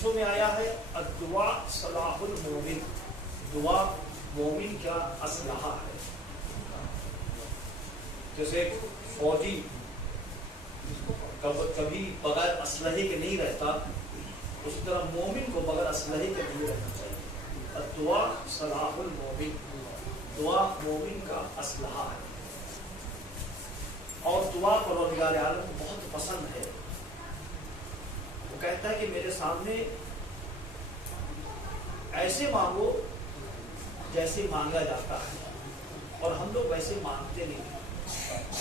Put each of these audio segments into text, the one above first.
حدیثوں میں آیا ہے الدعاء صلاح المومن، دعا مومن کا اسلحہ ہے. جیسے فوجی کبھی بغیر اسلحے کے نہیں رہتا، اسی طرح مومن کو بغیر اسلحے کے نہیں رہنا چاہیے. الدعاء صلاح المومن، دعا مومن کا اسلحہ ہے. اور دعا پروردگار عالم کو بہت پسند ہے. وہ کہتا ہے کہ میرے سامنے ایسے مانگو جیسے مانگا جاتا ہے، اور ہم لوگ ویسے مانگتے نہیں.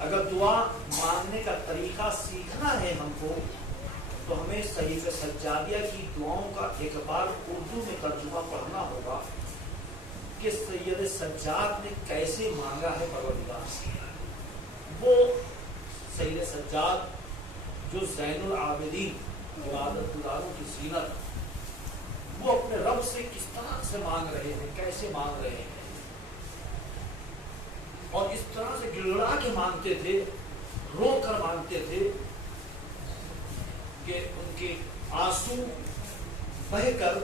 اگر دعا مانگنے کا طریقہ سیکھنا ہے ہم کو، تو ہمیں صحیفہ سجادیہ کی دعاؤں کا ایک بار اردو میں ترجمہ پڑھنا ہوگا کہ سید سجاد نے کیسے مانگا ہے پروردگار سے. وہ سید سجاد جو زین العابدین عبادت گزاروں کی زینت، وہ اپنے رب سے کس طرح سے مانگ رہے ہیں، کیسے مانگ رہے ہیں، اور اس طرح سے گڑگڑا کے مانگتے تھے، رو کر مانگتے تھے کہ ان کے آنسو بہ کر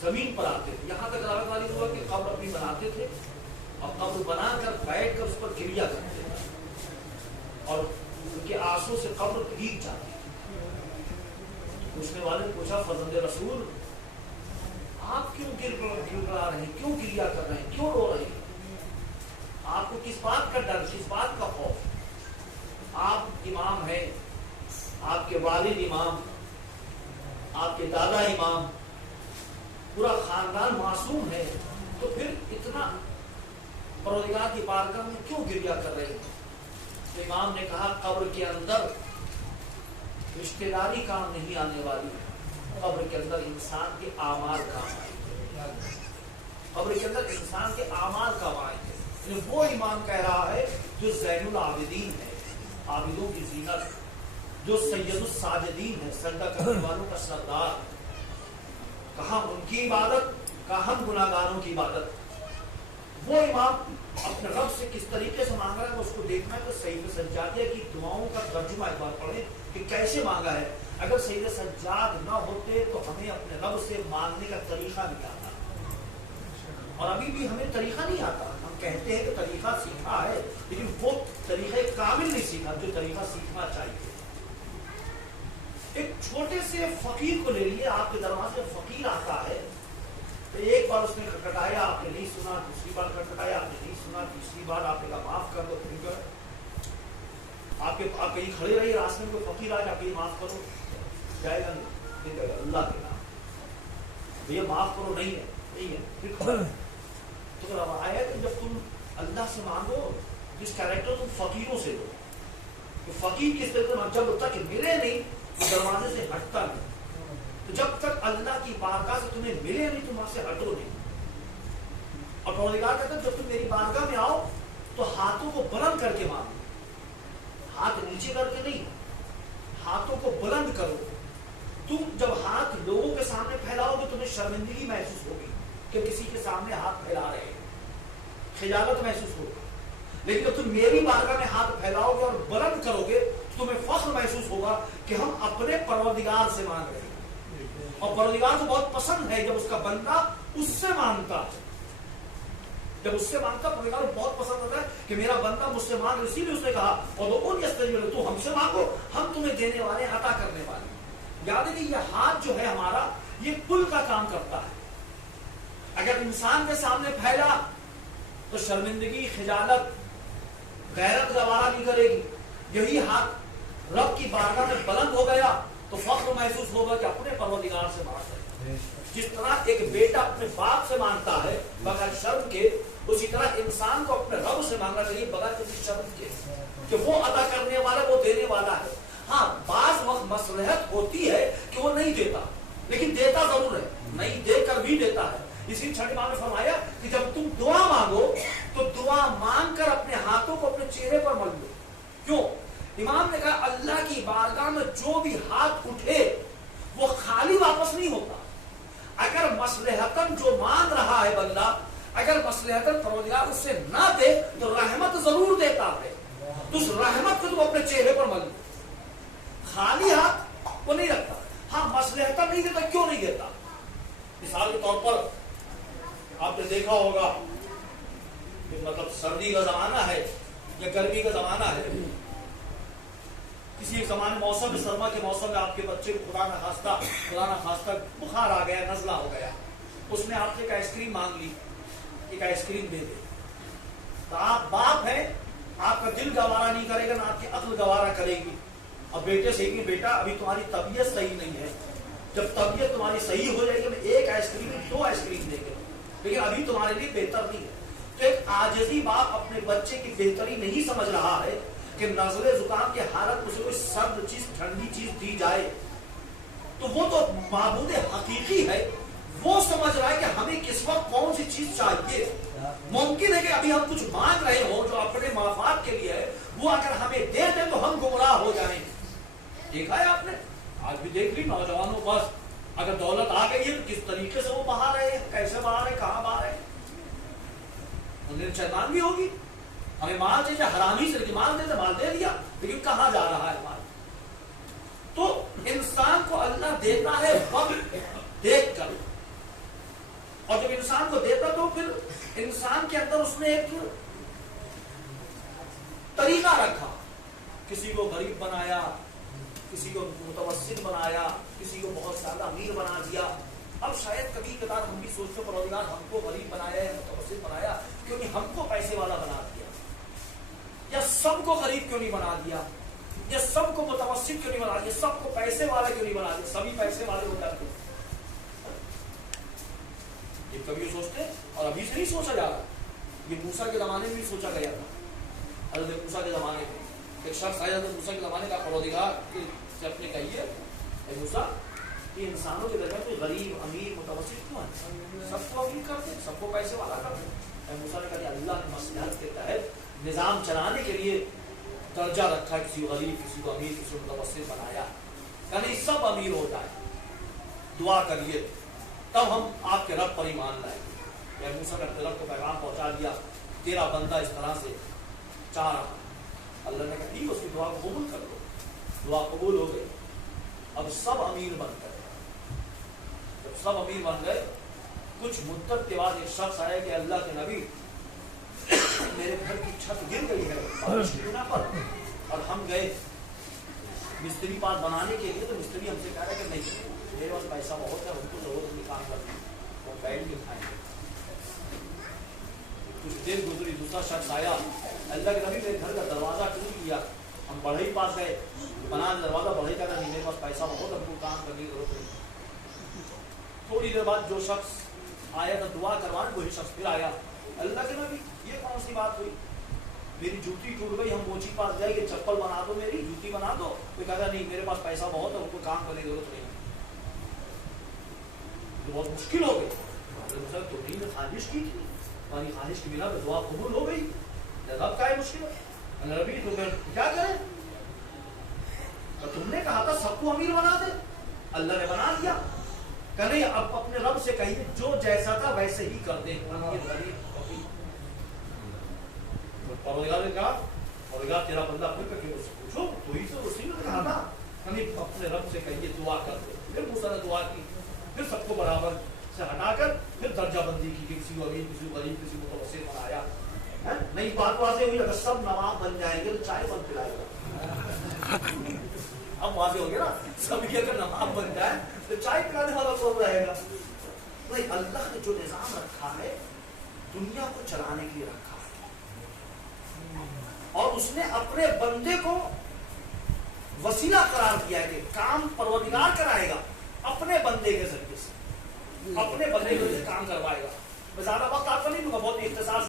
زمین پر آتے تھے. یہاں تک روایت والی ہوا کہ قبر اپنی بناتے تھے اور قبر بنا کر بیٹھ کر اس پر گریا کرتے تھے، اور ان کے آنسو سے قبر بھیگ جاتی تھی. پوچھنے والے نے پوچھا فرزند رسول آپ کیوں گڑگڑا رہے ہیں، کیوں گریا کر رہے ہیں، کیوں رو رہے ہیں، آپ کو کس بات کا ڈر، کس بات کا خوف؟ آپ امام ہیں، آپ کے والد امام، آپ کے دادا امام، پورا خاندان معصوم ہے، تو پھر اتنا پروردگار کی بارگاہ میں کیوں گریا کر رہے ہیں؟ تو امام نے کہا قبر کے اندر رشتہ داری کام نہیں آنے والی، قبر کے اندر انسان کے اعمال کام آئیں گے. قبر کے اندر انسان کے اعمال کام آئیں گے. وہ امام کہہ رہا ہے جو زین العابدین ہے، عابدوں کی زینت، جو سید الساجدین ہے، سجدہ کرنے والوں کا سردار. کہاں ان کی عبادت، کہاں ہم گناہگاروں کی عبادت. وہ امام اپنے رب سے کس طریقے سے مانگ رہا ہے اس کو دیکھنا ہے. تو سید سجادیہ کی دعاؤں کا ترجمہ ایک بار پڑھیں کہ کیسے مانگا ہے. اگر سید سجاد نہ ہوتے تو ہمیں اپنے رب سے مانگنے کا طریقہ نہیں آتا، اور ابھی بھی ہمیں طریقہ نہیں آتا. ہم کہتے ہیں کہ طریقہ سیکھا ہے، لیکن وہ طریقہ کامل نہیں سیکھا جو طریقہ سیکھنا چاہیے. ایک چھوٹے سے فقیر کو لے لیے، آپ کے دروازے میں فقیر آتا ہے، تو ایک بار اس نے کھٹکھٹایا، آپ نے نہیں سنا، دوسری بار کھٹکھٹایا، آپ نے نہیں سنا، تیسری بار آپ نے کہا معاف کر دو. آپ کہیں کھڑے رہیے، راستے میں کوئی فقیر آ جائے، معاف کرو، جائے گا نہیں، اللہ کے نام بھیا معاف کرو، نہیں ہے، نہیں ہے، پھر کھڑا. تو آیا کہ جب تم اللہ سے مانگو جس کیریکٹر تم فقیروں سے دو، کہ فقیر کس طرح سے جب تک ملے نہیں تو دروازے سے ہٹتا نہیں. تو جب تک اللہ کی بارگاہ سے تمہیں ملے نہیں تم وہاں سے ہٹو نہیں. اور پروردگار کہتا ہے جب تم میری بارگاہ میں آؤ تو ہاتھوں کو بلند کر کے مانگو، ہاتھ نیچے کر کے نہیں، ہاتھوں کو بلند کرو. تم جب ہاتھ لوگوں کے سامنے پھیلاؤ گے تمہیں شرمندگی محسوس ہوگی کہ کسی کے سامنے ہاتھ پھیلا رہے ہیں، خجالت محسوس ہوگی. لیکن جب تم میری بارگاہ میں ہاتھ پھیلاؤ گے اور بلند کرو گے تو تمہیں فخر محسوس ہوگا کہ ہم اپنے پروردگار سے مانگ رہے ہیں. اور پروردگار کو بہت پسند ہے جب اس کا بندہ اس سے مانگتا ہے. جب اس سے مانگتا پروردگار کو بہت پسند ہوتا ہے کہ میرا بندہ مجھ سے مانگ. اسی لیے اس نے کہا اور ان تو ہم سے مانگو، ہم تمہیں دینے والے، عطا کرنے والے. یاد ہے کہ یہ ہاتھ جو ہے ہمارا، یہ پل کا کام کرتا ہے. اگر انسان کے سامنے پھیلا تو شرمندگی، خجالت، غیرت گوارا نہیں کرے گی. یہی ہاتھ رب کی بارگاہ میں بلند ہو گیا تو فخر محسوس ہوگا کہ اپنے پروردگار سے مانگ رہے ہیں. جس طرح ایک بیٹا اپنے باپ سے مانگتا ہے بغیر شرم کے، اسی طرح انسان کو اپنے رب سے مانگنا چاہیے بغیر کسی شرم کے، کہ وہ عطا کرنے والا، وہ دینے والا ہے. ہاں بعض وقت مصلحت ہوتی ہے کہ وہ نہیں دیتا، لیکن دیتا ضرور ہے، نہیں دے کر بھی دیتا ہے. اسی چھٹے امام نے فرمایا کہ جب تم دعا مانگو تو دعا مانگ کر اپنے ہاتھوں کو اپنے چہرے پر مل لو. کیوں؟ امام نے کہا اللہ کی بارگاہ میں جو بھی ہاتھ اٹھے وہ خالی واپس نہیں ہوتا. اگر مصلحتاً جو مانگ رہا ہے بندہ، اگر مصلحتاً پروردگار اس سے نہ دے تو رحمت ضرور دیتا ہے. تو اس رحمت کو تم اپنے چہرے پر مل لو. خالی ہاتھ وہ نہیں رکھتا. ہاں مصلحت نہیں دیتا. کیوں نہیں دیتا؟ مثال کے طور پر آپ نے دیکھا ہوگا کہ مطلب سردی کا زمانہ ہے یا گرمی کا زمانہ ہے، کسی ایک زمانے موسم سرما کے موسم میں آپ کے بچے کو خدا نہ خواستہ بخار آ گیا، نزلہ ہو گیا، اس نے آپ سے ایک آئس کریم مانگ لی، ایک آئس کریم دے دے. تو آپ باپ ہیں، آپ کا دل گوارا نہیں کرے گا نہ آپ کی عقل گوارا کرے گی. اب بیٹے سے کہ بیٹا ابھی تمہاری طبیعت صحیح نہیں ہے، جب طبیعت تمہاری صحیح ہو جائے گی میں ایک آئس کریم 2 آئس کریم دے گا، لیکن ابھی تمہارے لیے بہتر نہیں ہے. تو ایک عاجزی باپ اپنے بچے کی بہتری نہیں سمجھ رہا ہے کہ نزلے زکام کی حالت میں اسے کوئی سرد چیز ٹھنڈی چیز دی جائے. تو وہ تو معبود حقیقی ہے، وہ سمجھ رہا ہے کہ ہمیں کس وقت کون سی چیز چاہیے. ممکن ہے کہ ابھی ہم کچھ مانگ رہے ہوں جو اپنے مفاد کے لیے ہے، وہ اگر ہمیں دے دیں تو ہم گمراہ ہو جائیں. دیکھا ہے آپ نے، آج بھی دیکھ لی نوجوانوں پاس اگر دولت آ گئی ہے تو کس طریقے سے وہ بہا رہے ہیں، کیسے بہا رہے ہیں، کہاں بہا رہے ہیں. انہیں شیطان بھی ہوگی، ہمیں مال چاہیے حرامی سے مال دے دے، مال دے دیا، لیکن کہاں جا رہا ہے مال. تو انسان کو اللہ دیتا ہے وقت دیکھ کر، اور جب انسان کو دیتا تو پھر انسان کے اندر اس نے ایک طریقہ رکھا. کسی کو غریب بنایا، کسی کو متوسط بنایا، کسی کو بہت زیادہ امیر بنا دیا. اب شاید کبھی کبھار ہم بھی سوچتے پروردگار ہم کو غریب بنایا ہے، متوسط بنایا کیونکہ ہم کو پیسے والا بنا دیا، یا سب کو غریب کیوں نہیں بنا دیا، یا سب کو متوسط کیوں نہیں بنا دیا، سب کو پیسے والا کیوں نہیں بنا دیا، سبھی پیسے والے ہو جاتے. یہ کبھی سوچتے، اور ابھی سے نہیں سوچا جا رہا، یہ موسیٰ کے زمانے میں بھی سوچا گیا تھا. حضرت موسیٰ کے زمانے میں ایک شخص آیا حضرت موسیٰ کے زمانے کا، پروردگار سے اپنے کہیے اے موسیٰ کہ انسانوں کے درمیان کوئی غریب امیر متوسط کیوں ہے، سب کو امیر کرتے، سب کو پیسے والا کرتے. اے موسیٰ نے کہا اللہ نے مصلحت کے تحت نظام چلانے کے لیے درجہ رکھا، کسی کو غریب، کسی کو امیر، کسی کو متوسط بنایا، کہ نہیں سب امیر ہو جائے. دعا کریے تب ہم آپ کے رب پر ایمان لائیں. اے موسیٰ نے اپنے رب کو پیغام پہنچا دیا، تیرا بندہ اس طرح سے چاہ رہا. اللہ نے کہا ٹھیک، اس کی دعا کو قبول کر لو. دعا قبول ہو گئی. اب سب امیر بن گئے. جب سب امیر بن گئے، کچھ مدت کے بعد ایک شخص آیا کہ اللہ کے نبی میرے گھر کی چھت گر گئی ہے بارش کی بنا پر، اور ہم گئے مستری پاس بنانے کے لیے، تو مستری ہم سے کہہ رہا ہے کہ نہیں میرے پاس پیسہ بہت ہے، ان کو ضرورت نہیں کام کرتی، وہ بیٹھ کے کھائیں گے. کچھ دیر گزری، دوسرا شخص آیا، اللہ کے نبی میرے گھر کا دروازہ ٹوٹ گیا، ہم بڑھئی پاس گئے بنانے دروازہ، بڑھئی کا نہیں میرے پاس پیسہ بہت، ہم کو کام کرنے کی ضرورت نہیں. تھوڑی دیر بعد جو شخص آیا تھا دعا کروانے، وہی شخص پھر آیا، اللہ کے نبی یہ کون سی بات ہوئی، میری جوتی ٹوٹ گئی، ہم موچی پاس جائے کہ چپل بنا دو، میری جوتی بنا دو. کوئی کہتا نہیں میرے پاس پیسہ بہت ہے، ان کو کام کرنے کی ضرورت نہیں. بہت مشکل ہو گئی. تو نہیں نے خواہش کی تھی، ہماری خواہش کی بنا پہ دعا قبول ہو گئی، رب کا ہے مشکل ہے. نبی تو کیا کریں، تو تم نے کہا تھا سب کو امیر بنا دے، اللہ نے بنا دیا. کہ نہیں اب اپنے رب سے کہیے جو جیسا تھا ویسے ہی کر دیں. پروردگار نے کہا پروردگار تیرا بندہ پھر کہ اس سے پوچھو، تو ہی تو اسی نے کہا تھا نہیں اپنے رب سے کہیے دعا کر دے. پھر موسیٰ نے دعا کی، پھر سب کو برابر سے ہٹا کر پھر درجہ بندی کی، کسی کو امیر، کسی کو غریب، کسی کو متوسط بنایا. نہیں بات واضح ہوئی، اگر سب نواب بن جائیں گے تو چائے بن پلائے گا. اب واضح ہو گیا نا، سب یہ اگر نواب بن جائے تو چائے پلانے والا کون رہے گا. نہیں، اللہ نے جو نظام رکھا ہے دنیا کو چلانے کے لیے رکھا ہے، اور اس نے اپنے بندے کو وسیلہ قرار دیا ہے کہ کام پروردگار کرائے گا اپنے بندے کے ذریعے سے، اپنے بندے کے ذریعے کام کروائے گا. میں زیادہ وقت آپ کا نہیں دوں گا، بہت اختصار